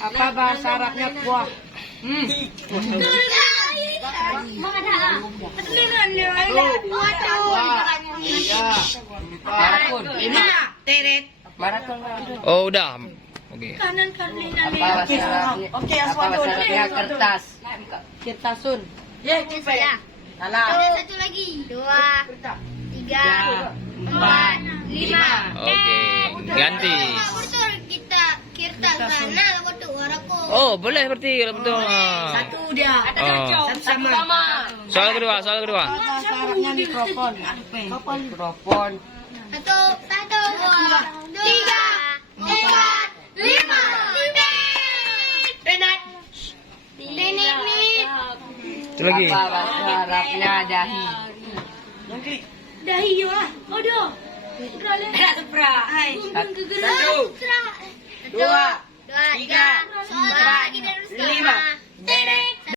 Apa bahasa Arabnya kuah? Marakun. Oh, udah. Oke. Apa bahasa Arabnya? Oke, Apa Aswadun. bahasa Arabnya kertas? Kirtasun. Salah. Ada satu lagi. 2, 3, 4, 5. Oke. Ganti. Betul kita sana aku tuh waraku. Oh, boleh berarti kalau betul. Satu dia. Oh. Satu sama. Soal kedua. Bahasa Arabnya mikrofon. Mikrofon. Satu, 2, 3, 4, 5. Nenek. Itu lagi. Apa bahasa Arabnya dahi? Dahi lah. Aduh. Satu, dua, 3,